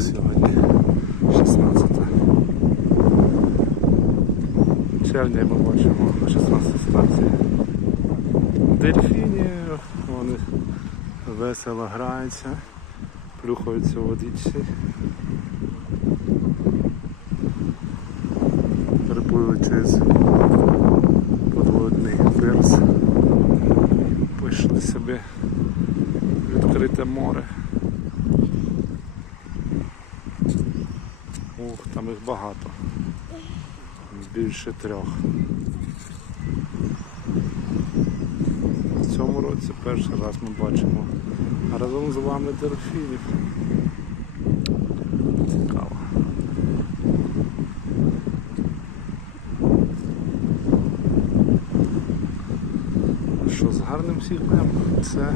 сьогодні 16 червня ми бачимо на 16 станції. Дельфіні, вони весело граються, плюхаються у водичці. Перепливуть через подводний пирс. Пішли собі відкрите море. Ух, там їх багато. Більше трьох. В цьому році перший раз ми бачимо разом з вами дельфінів. Цікаво. Що з гарним сігнем це